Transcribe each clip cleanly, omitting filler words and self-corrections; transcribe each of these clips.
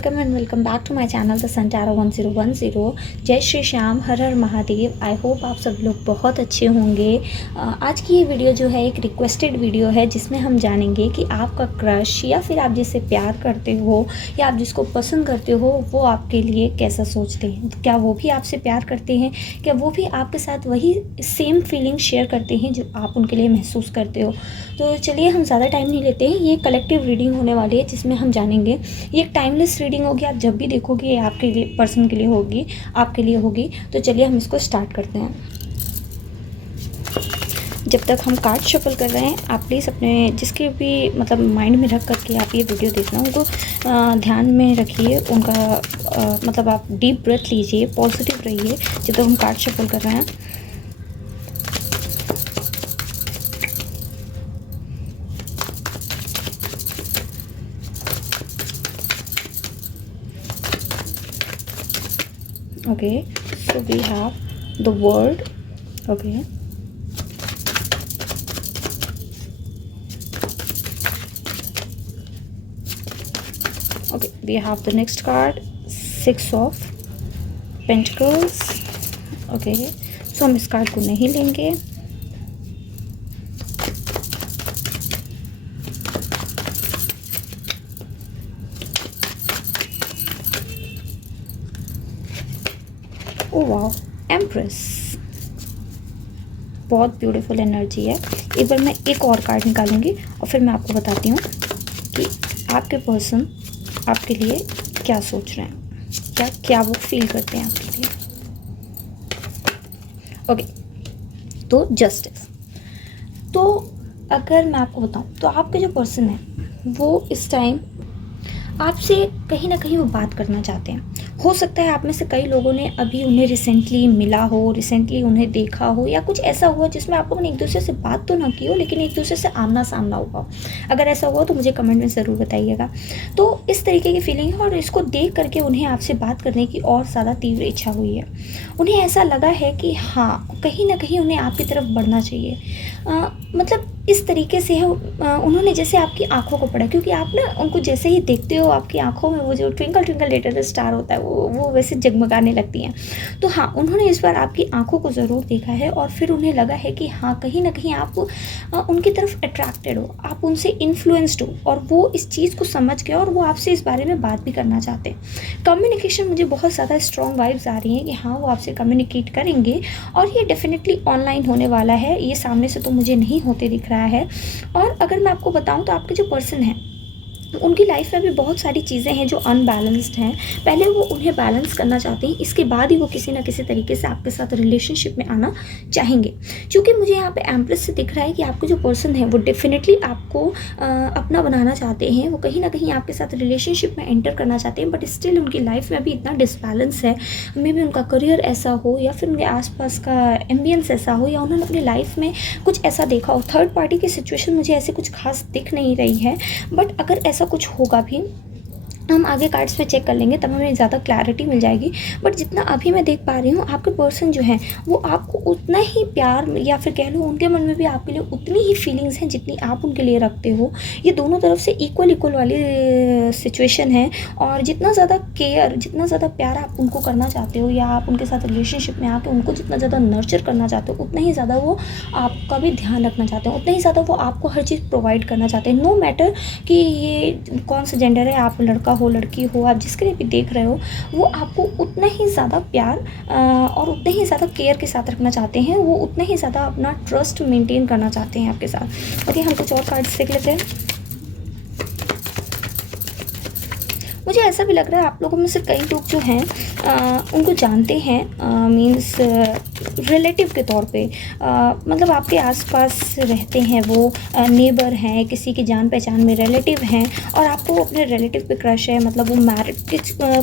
Welcome and welcome back to my channel the संटारा 1010। जय श्री श्याम, हर हर महादेव। आई होप आप सब लोग बहुत अच्छे होंगे। आज की ये वीडियो जो है एक रिक्वेस्टेड वीडियो है जिसमें हम जानेंगे कि आपका क्रश या फिर आप जिससे प्यार करते हो या आप जिसको पसंद करते हो वो आपके लिए कैसा सोचते हैं। क्या वो भी आपसे प्यार करते हैं? क्या वो भी आपके साथ वही सेम फीलिंग शेयर करते हैं जो आप उनके लिए महसूस करते हो? तो चलिए हम ज़्यादा टाइम नहीं लेते हैं। ये कलेक्टिव रीडिंग होने वाली है जिसमें हम जानेंगे। ये एक टाइमलेस रीडिंग होगी, आप जब भी देखोगे ये आपके लिए, पर्सन के लिए होगी, आपके लिए होगी। तो चलिए हम इसको स्टार्ट करते हैं। जब तक हम कार्ड शफल कर रहे हैं, आप प्लीज़ अपने जिसके भी मतलब माइंड में रख करके आप ये वीडियो देख रहे हैं उनको ध्यान में रखिए। उनका मतलब आप डीप ब्रेथ लीजिए, पॉजिटिव रहिए जब तक हम कार्ड शफल कर रहे हैं। Okay, so we have the world. Okay, we have the next card, 6 of Pentacles. Okay, so हम इस कार्ड को नहीं लेंगे। ओ वाह, एम्प्रेस, बहुत ब्यूटीफुल एनर्जी है। एक बार मैं एक और कार्ड निकालूंगी और फिर मैं आपको बताती हूँ कि आपके पर्सन आपके लिए क्या सोच रहे हैं, क्या वो फील करते हैं आपके लिए। ओके, तो जस्टिस। तो अगर मैं आपको बताऊँ तो आपके जो पर्सन है वो इस टाइम आपसे कहीं ना कहीं वो बात करना चाहते हैं। हो सकता है आप में से कई लोगों ने अभी उन्हें रिसेंटली मिला हो, रिसेंटली उन्हें देखा हो, या कुछ ऐसा हुआ जिसमें आप लोगों ने एक दूसरे से बात तो ना की हो लेकिन एक दूसरे से आमना सामना हुआ। अगर ऐसा हुआ तो मुझे कमेंट में ज़रूर बताइएगा। तो इस तरीके की फीलिंग है और इसको देख करके उन्हें आपसे बात करने की और ज़्यादा तीव्र इच्छा हुई है। उन्हें ऐसा लगा है कि हाँ, कहीं ना कहीं उन्हें आपकी तरफ बढ़ना चाहिए। मतलब इस तरीके से है, उन्होंने जैसे आपकी आंखों को पढ़ा, क्योंकि आप ना उनको जैसे ही देखते हो आपकी आंखों में वो जो ट्विंकल ट्विंकल लिटिल स्टार होता है वो वैसे जगमगाने लगती हैं। तो हाँ, उन्होंने इस बार आपकी आंखों को ज़रूर देखा है और फिर उन्हें लगा है कि हाँ, कहीं ना कहीं आप उनकी तरफ अट्रैक्टेड हो, आप उनसे इन्फ्लुएंस्ड हो और वो इस चीज़ को समझ गए और वो आपसे इस बारे में बात भी करना चाहते हैं। कम्युनिकेशन मुझे बहुत ज़्यादा स्ट्रॉन्ग वाइब्स आ रही हैं कि हाँ, वो आपसे कम्युनिकेट करेंगे और ये डेफिनेटली ऑनलाइन होने वाला है। ये सामने से तो मुझे नहीं होते दिख रहा है। और अगर मैं आपको बताऊं तो आपके जो पर्सन है उनकी लाइफ में भी बहुत सारी चीज़ें हैं जो अनबैलेंस्ड हैं। पहले वो उन्हें बैलेंस करना चाहते हैं, इसके बाद ही वो किसी ना किसी तरीके से आपके साथ रिलेशनशिप में आना चाहेंगे। क्योंकि मुझे यहाँ पे एम्प्रेस से दिख रहा है कि आपके जो पर्सन है वो डेफिनेटली आपको अपना बनाना चाहते हैं। वो कहीं ना कहीं आपके साथ रिलेशनशिप में एंटर करना चाहते हैं, बट स्टिल उनकी लाइफ में अभी इतना डिसबैलेंस है। मे बी उनका करियर ऐसा हो या फिर उनके आसपास का एम्बियंस ऐसा हो या उन्होंने अपनी लाइफ में कुछ ऐसा देखा हो। थर्ड पार्टी की सिचुएशन मुझे ऐसे कुछ खास दिख नहीं रही है, बट अगर ऐसा कुछ होगा भी हम आगे कार्ड्स में चेक कर लेंगे, तब हमें ज़्यादा क्लैरिटी मिल जाएगी। बट जितना अभी मैं देख पा रही हूँ, आपके पर्सन जो हैं वो आपको उतना ही प्यार, या फिर कह लो उनके मन में भी आपके लिए उतनी ही फीलिंग्स हैं जितनी आप उनके लिए रखते हो। ये दोनों तरफ से इक्वल वाली सिचुएशन है। और जितना ज़्यादा केयर, जितना ज़्यादा प्यार आप उनको करना चाहते हो या आप उनके साथ रिलेशनशिप में आके उनको जितना ज़्यादा नर्चर करना चाहते हो, उतना ही ज़्यादा वो आपका भी ध्यान रखना चाहते हैं, उतना ही ज़्यादा वो आपको हर चीज़ प्रोवाइड करना चाहते हैं। नो मैटर कि ये कौन सा जेंडर है, आप लड़का हो लड़की हो, आप जिसके लिए भी देख रहे हो, वो आपको उतना ही ज़्यादा प्यार और उतने ही ज़्यादा केयर के साथ रखना चाहते हैं। वो उतना ही ज़्यादा अपना ट्रस्ट मेंटेन करना चाहते हैं आपके साथ। ओके, हम कुछ और कार्ड्स देख लेते हैं। मुझे ऐसा भी लग रहा है आप लोगों में से कई लोग जो हैं उनको जानते हैं, मींस रिलेटिव के तौर पे, मतलब आपके आसपास रहते हैं, वो नेबर हैं, किसी की जान पहचान में रिलेटिव हैं और आपको अपने रिलेटिव पे क्रश है। मतलब वो मैरिड,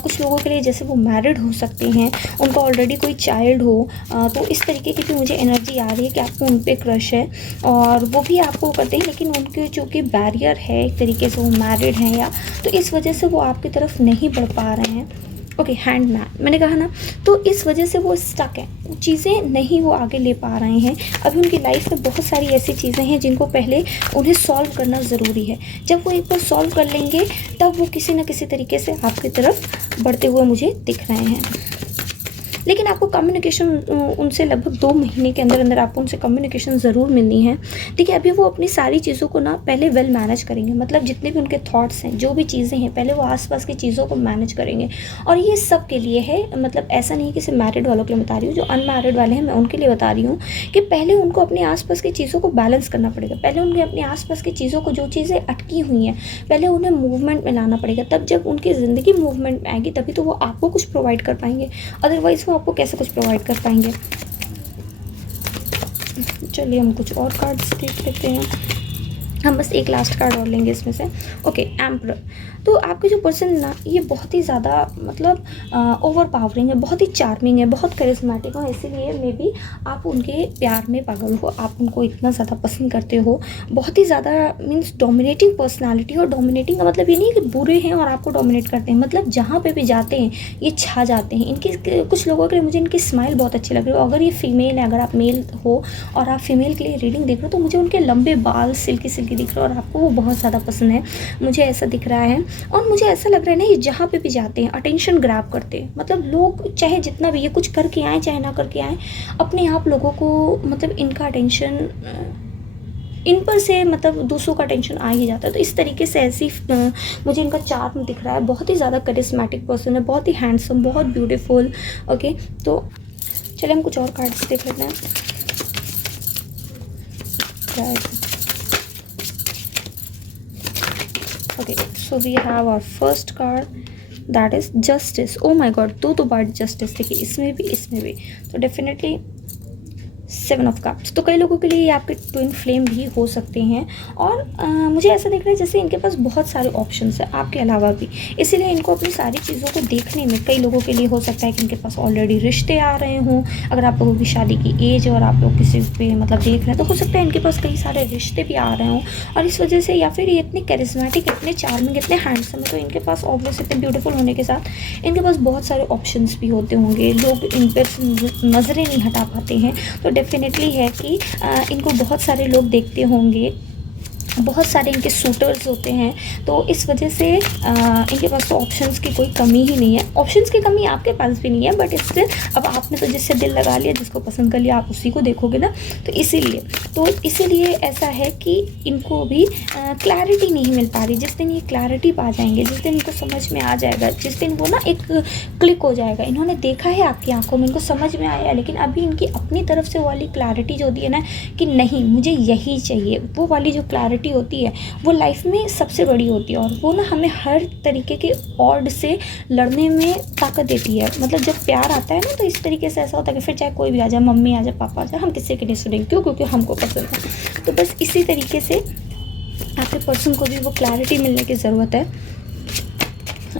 कुछ लोगों के लिए जैसे वो मैरिड हो सकते हैं, उनका ऑलरेडी कोई चाइल्ड हो, तो इस तरीके की भी मुझे एनर्जी आ रही है कि आपको उन पे क्रश है और वो भी आपको करते हैं, लेकिन उनके जो कि बैरियर है एक तरीके से, वो मैरिड हैं या तो इस वजह से वो आपकी तरफ नहीं बढ़ पा रहे हैं। ओके, हैंडमैन मैंने कहा ना, तो इस वजह से वो स्टक हैं, चीज़ें नहीं वो आगे ले पा रहे हैं। अभी उनकी लाइफ में बहुत सारी ऐसी चीज़ें हैं जिनको पहले उन्हें सॉल्व करना ज़रूरी है। जब वो एक बार सॉल्व कर लेंगे तब वो किसी न किसी तरीके से आपकी तरफ बढ़ते हुए मुझे दिख रहे हैं। लेकिन आपको कम्युनिकेशन उनसे लगभग 2 महीने के अंदर अंदर आपको उनसे कम्युनिकेशन ज़रूर मिलनी है। देखिए, अभी वो अपनी सारी चीज़ों को ना पहले वेल मैनेज करेंगे, मतलब जितने भी उनके थॉट्स हैं, जो भी चीज़ें हैं, पहले वो आसपास की चीज़ों को मैनेज करेंगे। और ये सब के लिए है, मतलब ऐसा नहीं कि सिर्फ मैरिड वालों के लिए बता रही हूँ, जो अनमैरिड वाले हैं मैं उनके लिए बता रही हूँ कि पहले उनको अपने आसपास की चीज़ों को बैलेंस करना पड़ेगा। पहले उन्हें अपने आसपास की चीज़ों को, जो चीज़ें अटकी हुई हैं, पहले उन्हें मूवमेंट में लाना पड़ेगा। तब जब उनकी ज़िंदगी मूवमेंट में आएगी तभी तो वो आपको कुछ प्रोवाइड कर पाएंगे, अदरवाइज़ वो आपको कैसे कुछ प्रोवाइड कर पाएंगे। चलिए हम कुछ और कार्ड्स देख लेते हैं। हम बस एक लास्ट कार्ड और लेंगे इसमें से। Okay, emperor. तो आपके जो पर्सन ना, ये बहुत ही ज़्यादा मतलब ओवर पावरिंग है, बहुत ही चार्मिंग है, बहुत करिश्मेटिक हो, इसीलिए मे बी आप उनके प्यार में पागल हो, आप उनको इतना ज़्यादा पसंद करते हो। बहुत ही ज़्यादा मीन्स डोमिनेटिंग पर्सनालिटी। और डोमिनेटिंग का मतलब ये नहीं है कि बुरे हैं और आपको डोमिनेट करते हैं, मतलब जहाँ पे भी जाते हैं ये छा जाते हैं। इनकी कुछ लोगों के लिए मुझे इनकी स्माइल बहुत अच्छी लग रही है। अगर ये फीमेल है, अगर आप मेल हो और आप फीमेल के लिए रीडिंग देख रहे हो, तो मुझे उनके लंबे बाल सिल्की सिल्की दिख रहे हो और आपको वो बहुत ज़्यादा पसंद है, मुझे ऐसा दिख रहा है। और मुझे ऐसा लग रहा है ना, ये जहाँ पे भी जाते हैं अटेंशन ग्रैब करते हैं। मतलब लोग चाहे जितना भी ये कुछ करके आए चाहे ना करके आए, अपने आप लोगों को मतलब इनका अटेंशन इन पर से मतलब दूसरों का अटेंशन आ ही जाता है। तो इस तरीके से ऐसी मुझे इनका चार्म दिख रहा है। बहुत ही ज़्यादा करिश्मेटिक पर्सन है, बहुत ही हैंडसम, बहुत ब्यूटीफुल। ओके, तो चलिए हम कुछ और कार्ड्स देख लेते हैं। Okay, so we have our first card, that is justice. Oh my God, दो बार जस्टिस। देखिए, इसमें भी तो डेफिनेटली 7 ऑफ कप्स। तो कई लोगों के लिए ये आपके ट्विन फ्लेम भी हो सकते हैं। और मुझे ऐसा दिख रहा है जैसे इनके पास बहुत सारे ऑप्शंस हैं आपके अलावा भी, इसीलिए इनको अपनी सारी चीज़ों को देखने में, कई लोगों के लिए हो सकता है कि इनके पास ऑलरेडी रिश्ते आ रहे हों। अगर आप लोगों की शादी की एज और आप लोग किसी पे मतलब देख रहे हैं, तो हो सकता है इनके पास कई सारे रिश्ते भी आ रहे हों। और इस वजह से, या फिर ये इतने करिश्मेटिक, इतने चार्मिंग, इतने हैंडसम है, तो इनके पास ऑब्वियस इतने ब्यूटीफुल होने के साथ इनके पास बहुत सारे ऑप्शंस भी होते होंगे। लोग इन पर नज़रें नहीं हटा पाते हैं। तो डेफिनेटली है कि इनको बहुत सारे लोग देखते होंगे, बहुत सारे इनके सूटर्स होते हैं। तो इस वजह से इनके पास तो ऑप्शंस की कोई कमी ही नहीं है। ऑप्शंस की कमी आपके पास भी नहीं है, बट इससे अब आपने तो जिससे दिल लगा लिया, जिसको पसंद कर लिया, आप उसी को देखोगे ना। तो इसीलिए ऐसा है कि इनको भी क्लैरिटी नहीं मिल पा रही। जिस दिन ये क्लैरिटी पा जाएंगे, जिस दिन इनको समझ में आ जाएगा, जिस दिन वो ना एक क्लिक हो जाएगा, इन्होंने देखा है आपकी आंखों में, इनको समझ में आया, लेकिन अभी इनकी अपनी तरफ से वो वाली क्लैरिटी जो दी है ना कि नहीं मुझे यही चाहिए, वो वाली जो क्लैरिटी होती है वो लाइफ में सबसे बड़ी होती है। और वो ना हमें हर तरीके के ऑड से लड़ने में ताकत देती है। मतलब जब प्यार आता है ना, तो इस तरीके से ऐसा होता है कि फिर चाहे कोई भी आ जाए, मम्मी आ जाए, पापा आ जाए, हम किसी के नहीं सुनेंगे। क्यों? क्योंकि हमको पसंद है। तो बस इसी तरीके से आपके पर्सन को भी वो क्लैरिटी मिलने की ज़रूरत है।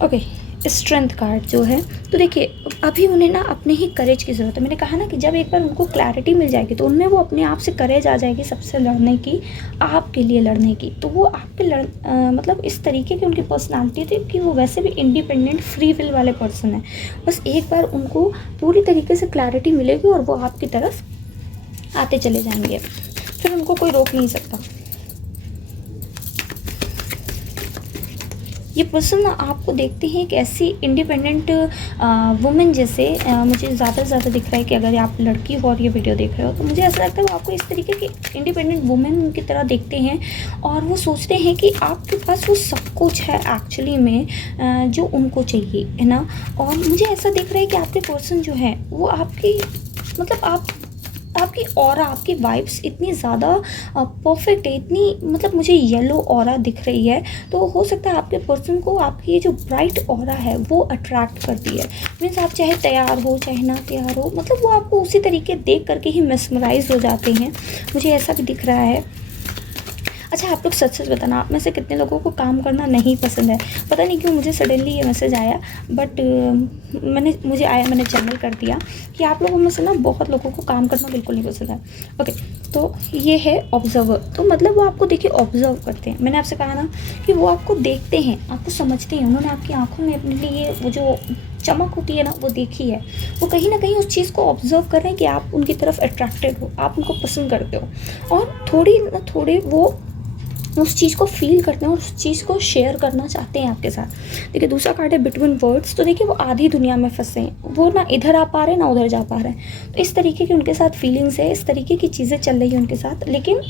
ओके, स्ट्रेंथ कार्ड जो है, तो देखिए अभी उन्हें ना अपने ही करेज की ज़रूरत है। मैंने कहा ना कि जब एक बार उनको क्लैरिटी मिल जाएगी तो उनमें वो अपने आप से करेज आ जाएगी सबसे लड़ने की, आपके लिए लड़ने की। तो वो आपके मतलब इस तरीके की उनकी पर्सनालिटी थी कि वो वैसे भी इंडिपेंडेंट फ्री विल वाले पर्सन है। बस एक बार उनको पूरी तरीके से क्लैरिटी मिलेगी और वो आपकी तरफ आते चले जाएंगे, फिर उनको कोई रोक नहीं सकता। ये पर्सन ना आपको देखते हैं एक ऐसी इंडिपेंडेंट वुमेन जैसे, मुझे ज़्यादा से ज़्यादा दिख रहा है कि अगर आप लड़की हो और ये वीडियो देख रहे हो, तो मुझे ऐसा लगता है वो आपको इस तरीके की इंडिपेंडेंट वुमेन की तरह देखते हैं। और वो सोचते हैं कि आपके पास वो सब कुछ है एक्चुअली में जो उनको चाहिए, है ना। और मुझे ऐसा दिख रहा है कि आपके पर्सन जो है वो आपकी मतलब आपकी ऑरा, आपकी वाइब्स इतनी ज़्यादा परफेक्ट है, इतनी मतलब मुझे येलो ऑरा दिख रही है। तो हो सकता है आपके पर्सन को आपकी ये जो ब्राइट ऑरा है वो अट्रैक्ट करती है। मीन्स आप चाहे तैयार हो चाहे ना तैयार हो, मतलब वो आपको उसी तरीके देख करके ही मेस्मराइज हो जाते हैं। मुझे ऐसा भी दिख रहा है। अच्छा, आप लोग सच सच बताना, आप में से कितने लोगों को काम करना नहीं पसंद है? पता नहीं क्यों मुझे सडनली ये मैसेज आया, बट मैंने चैनल कर दिया कि आप लोगों में से ना बहुत लोगों को काम करना बिल्कुल नहीं पसंद है। ओके, तो ये है ऑब्जर्वर। तो मतलब वो आपको देखिए ऑब्जर्व करते हैं। मैंने आपसे कहा ना कि वो आपको देखते हैं, आपको समझते हैं। उन्होंने आपकी आंखों में अपने लिए वो जो चमक होती है ना, वो देखी है। वो कहीं ना कहीं उस चीज़ को ऑब्जर्व कर रहे हैं कि आप उनकी तरफ अट्रैक्टेड हो, आप उनको पसंद करते हो, और थोड़ी ना थोड़ी वो उस चीज़ को फील करते हैं और उस चीज़ को शेयर करना चाहते हैं आपके साथ। देखिए दूसरा कार्ड है बिटवीन वर्ड्स। तो देखिए वो आधी दुनिया में फंसे हैं, वो ना इधर आ पा रहे हैं ना उधर जा पा रहे हैं। तो इस तरीके की उनके साथ फीलिंग्स है, इस तरीके की चीज़ें चल रही है उनके साथ। लेकिन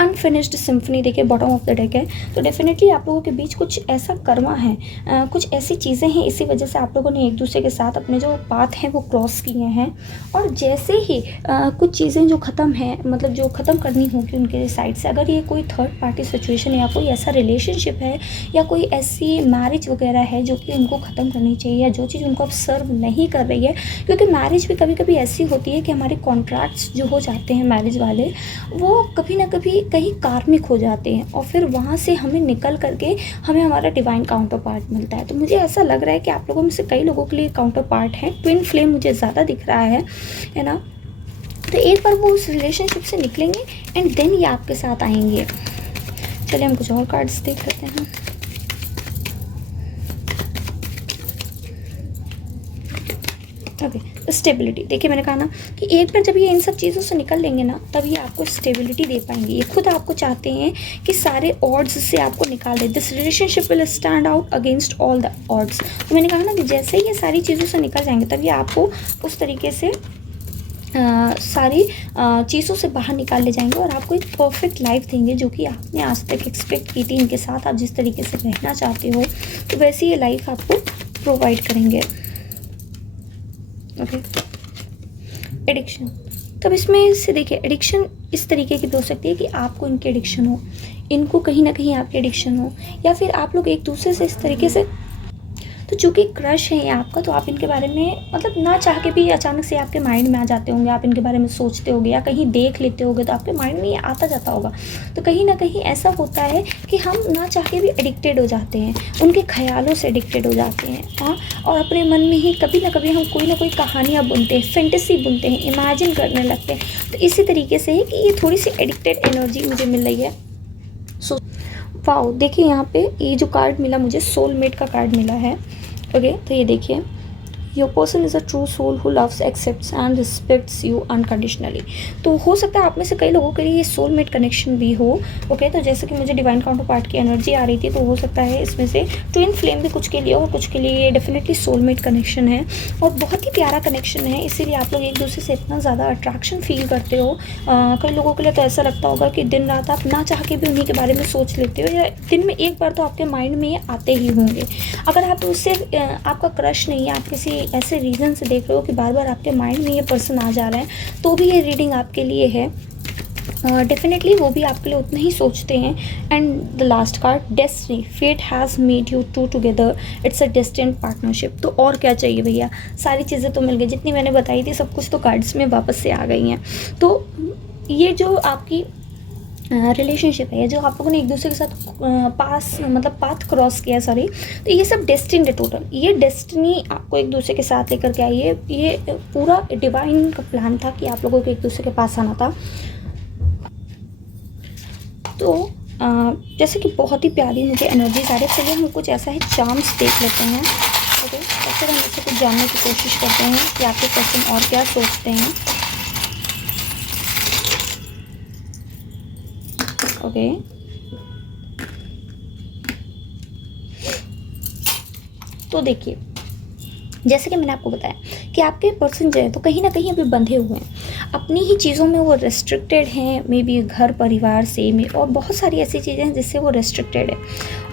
अनफिनिश्ड सिम्फनी देखिए बॉटम ऑफ द डेक है। तो डेफिनेटली आप लोगों के बीच कुछ ऐसा कर्मा है, कुछ ऐसी चीज़ें हैं, इसी वजह से आप लोगों ने एक दूसरे के साथ अपने जो पाथ हैं वो क्रॉस किए हैं। और जैसे ही कुछ चीज़ें जो ख़त्म हैं, मतलब जो ख़त्म करनी होगी उनके साइड से, अगर ये कोई थर्ड पार्टी सिचुएशन या कोई ऐसा रिलेशनशिप है या कोई ऐसी मैरिज वगैरह है जो कि उनको ख़त्म करनी चाहिए, या जो चीज़ उनको अब सर्व नहीं कर रही है, क्योंकि मैरिज भी कभी कभी ऐसी होती है कि हमारे कॉन्ट्रैक्ट्स जो हो जाते हैं मैरिज वाले, वो कभी ना कभी कहीं कार्मिक हो जाते हैं, और फिर वहाँ से हमें निकल करके हमें हमारा डिवाइन काउंटर पार्ट मिलता है। तो मुझे ऐसा लग रहा है कि आप लोगों में से कई लोगों के लिए काउंटर पार्ट है, ट्विन फ्लेम मुझे ज़्यादा दिख रहा है ना। तो एक बार वो उस रिलेशनशिप से निकलेंगे एंड देन ये आपके साथ आएंगे। चलिए हम कुछ और कार्ड्स देख लेते हैं। Okay, stability. देखिए मैंने कहा ना कि एक बार जब ये इन सब चीज़ों से निकल लेंगे ना, तब ये आपको स्टेबिलिटी दे पाएंगे। ये खुद आपको चाहते हैं कि सारे ऑड्स से आपको निकाल दे। This relationship will stand out against all the odds. तो मैंने कहा ना कि जैसे ही ये सारी चीज़ों से निकल जाएंगे, तब ये आपको उस तरीके से सारी चीज़ों से बाहर निकाल ले जाएंगे और आपको एक परफेक्ट लाइफ देंगे, जो कि आपने आज तक एक्सपेक्ट की थी। इनके साथ आप जिस तरीके से रहना चाहते हो, तो वैसे ये लाइफ आपको प्रोवाइड करेंगे। Okay, addiction. तब इसमें से देखिए एडिक्शन इस तरीके की भी हो सकती है कि आपको इनकी एडिक्शन हो, इनको कहीं ना कहीं आपकी एडिक्शन हो, या फिर आप लोग एक दूसरे से इस तरीके से, तो चूँकि क्रश है ये आपका, तो आप इनके बारे में मतलब ना चाह के भी अचानक से आपके माइंड में आ जाते होंगे, आप इनके बारे में सोचते होगे या कहीं देख लेते होगे, तो आपके माइंड में ये आता जाता होगा। तो कहीं ना कहीं ऐसा होता है कि हम ना चाह के भी एडिक्टेड हो जाते हैं, उनके ख्यालों से एडिक्टेड हो जाते हैं। हाँ, और अपने मन में ही कभी ना कभी हम कोई ना कोई कहानियाँ बुनते हैं, फैंटेसी बुनते हैं, इमेजिन करने लगते हैं। तो इसी तरीके से है कि ये थोड़ी सी एडिक्टेड एनर्जी मुझे मिल रही है। सो वाओ, देखिए यहाँ पे ये जो कार्ड मिला मुझे, सोलमेट का कार्ड मिला है। ओके, तो ये देखिए, your person is a true soul who loves, accepts and respects you unconditionally. तो हो सकता है आप में से कई लोगों के लिए ये सोलमेट कनेक्शन भी हो। ओके, तो जैसे कि मुझे डिवाइन काउंटर पार्ट की एनर्जी आ रही थी, तो हो सकता है इसमें से ट्विन फ्लेम भी कुछ के लिए और कुछ के लिए ये डेफिनेटली सोलमेट कनेक्शन है, और बहुत ही प्यारा कनेक्शन है। इसीलिए आप लोग एक दूसरे से इतना ज़्यादा अट्रैक्शन फील करते हो। कई लोगों के लिए तो ऐसा लगता होगा कि दिन रात आप ना चाह के भी उन्हीं के बारे में सोच लेते हो, या दिन में एक बार तो आपके माइंड में ये आते ही होंगे। अगर आप उससे आपका क्रश नहीं है, आप किसी ऐसे रीज़न से देख रहे हो कि बार बार आपके माइंड में ये पर्सन आ जा रहा है, तो भी ये रीडिंग आपके लिए है। डेफिनेटली वो भी आपके लिए उतना ही सोचते हैं। And the last card, destiny, fate has made you two together, it's a destined partnership. तो और क्या चाहिए भैया, सारी चीज़ें तो मिल गई, जितनी मैंने बताई थी सब कुछ तो कार्ड्स में वापस से आ गई हैं। तो ये जो आपकी रिलेशनशिप है, जो आप लोगों ने एक दूसरे के साथ पाथ क्रॉस किया, सॉरी, तो ये सब डेस्टिन्ड है टोटल। ये डेस्टिनी आपको एक दूसरे के साथ लेकर के आई है। ये पूरा डिवाइन का प्लान था कि आप लोगों को एक दूसरे के पास आना था। तो जैसे कि बहुत ही प्यारी मुझे एनर्जीज आ रही है। चलिए हम कुछ ऐसा है चार्म्स देख लेते हैं। ओके, और फिर हम इससे कुछ जानने की कोशिश करते हैं कि आपके पर्सन और क्या सोचते हैं। ओके, तो देखिए जैसे कि मैंने आपको बताया कि आपके पर्सन जो है तो कहीं ना कहीं अभी बंधे हुए हैं, अपनी ही चीज़ों में वो रेस्ट्रिक्टेड हैं, मे बी घर परिवार से में, और बहुत सारी ऐसी चीज़ें हैं जिससे वो रेस्ट्रिक्टेड है।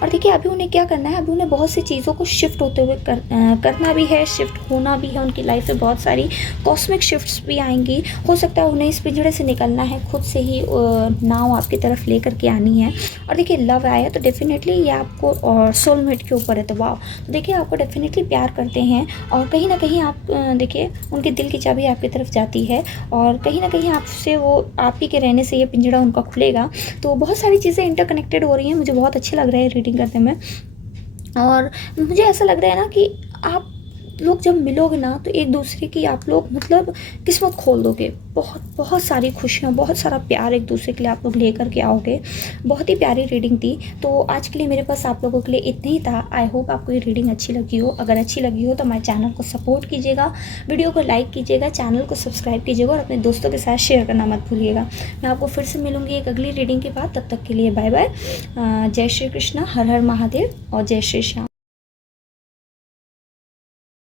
और देखिए अभी उन्हें क्या करना है, अभी उन्हें बहुत सी चीज़ों को शिफ्ट होते हुए करना भी है, शिफ्ट होना भी है। उनकी लाइफ में बहुत सारी कॉस्मिक शिफ्ट्स भी आएंगी। हो सकता है उन्हें इस पिंजड़े से निकलना है, खुद से ही नाव आपकी तरफ ले करके आनी है। और देखिए लव आया तो डेफिनेटली ये आपको और सोलमेट के ऊपर है, तो वाह, तो देखिए आपको डेफिनेटली प्यार करते हैं, और कहीं ना कहीं आप देखिए उनके दिल की चाबी आपकी तरफ जाती है, और कहीं ना कहीं आपसे वो आप ही के रहने से ये पिंजड़ा उनका खुलेगा। तो बहुत सारी चीज़ें इंटरकनेक्टेड हो रही हैं, मुझे बहुत अच्छी लग रहा है रीडिंग करने में। और मुझे ऐसा लग रहा है ना कि आप लोग जब मिलोगे ना तो एक दूसरे की आप लोग मतलब किस्मत खोल दोगे। बहुत बहुत सारी खुशियाँ, बहुत सारा प्यार एक दूसरे के लिए आप लोग लेकर के आओगे। बहुत ही प्यारी रीडिंग थी। तो आज के लिए मेरे पास आप लोगों के लिए इतना ही था। आई होप आपको ये रीडिंग अच्छी लगी हो। अगर अच्छी लगी हो तो हमारे चैनल को सपोर्ट कीजिएगा, वीडियो को लाइक कीजिएगा, चैनल को सब्सक्राइब कीजिएगा और अपने दोस्तों के साथ शेयर करना मत भूलिएगा। मैं आपको फिर से मिलूँगी एक अगली रीडिंग के बाद। तब तक के लिए बाय बाय। जय श्री कृष्ण, हर हर महादेव और जय श्री श्याम।